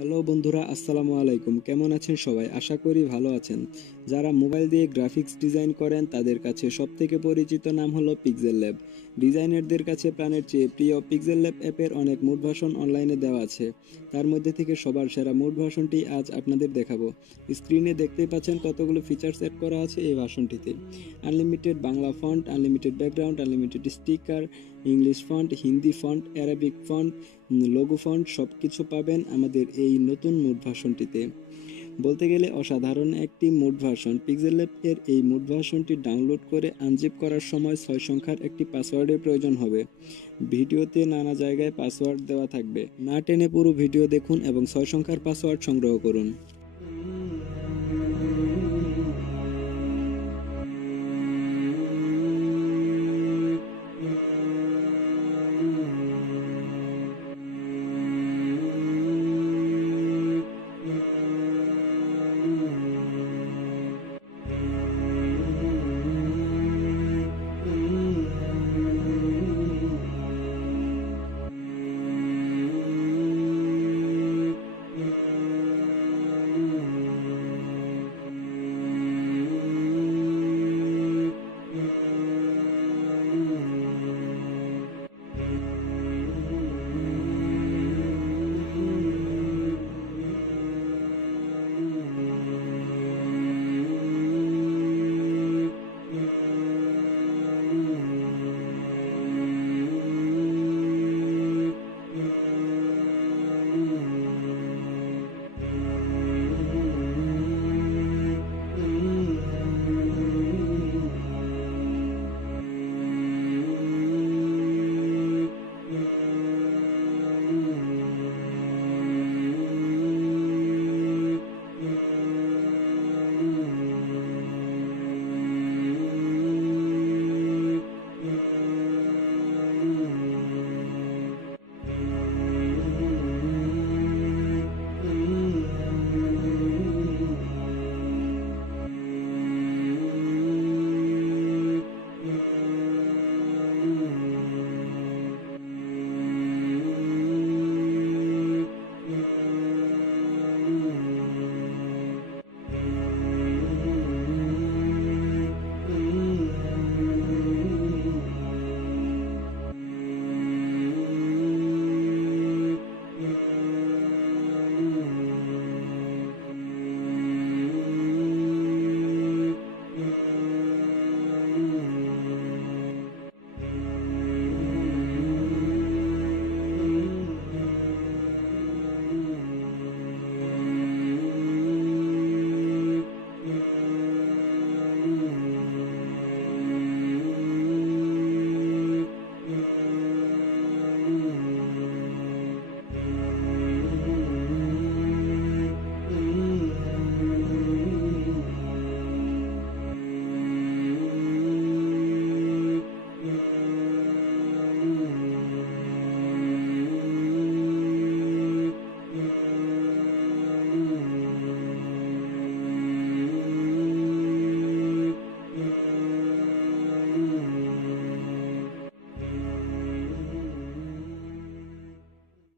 Hello বন্ধুরা, আসসালামু আলাইকুম। কেমন আছেন সবাই? আশা করি ভালো আছেন। যারা মোবাইল দিয়ে গ্রাফিক্স ডিজাইন করেন তাদের কাছে সবথেকে পরিচিত নাম হলো পিক্সেল ল্যাব। ডিজাইনারদের কাছে প্রাণের চেয়ে প্রিয় পিক্সেল ল্যাব অ্যাপের অনেক মুড ভার্সন অনলাইনে দেওয়া আছে। তার মধ্যে থেকে সবার সেরা মুড ভার্সনটি আজ আপনাদের দেখাবো। স্ক্রিনে দেখতেই পাচ্ছেন কতগুলো ফিচার সেট করা আছে এই ভার্সনটিতে। Unlimited Bangla font, unlimited background, unlimited sticker, English font, Hindi font, Arabic font, logo font সব কিছু পাবেন আমাদের এই নতুন মুড ভার্সনটিতে। বলতে গেলে অসাধারণ একটি মুড ভার্সন। পিক্সেল ল্যাব এর এই মুড ভার্সনটি ডাউনলোড করে আনজিপ করার সময় 6 সংখ্যার একটি পাসওয়ার্ডের প্রয়োজন হবে। ভিডিওতে নানা জায়গায় পাসওয়ার্ড দেওয়া থাকবে। না টেনে পুরো ভিডিও দেখুন এবং 6 সংখ্যার পাসওয়ার্ড সংগ্রহ করুন।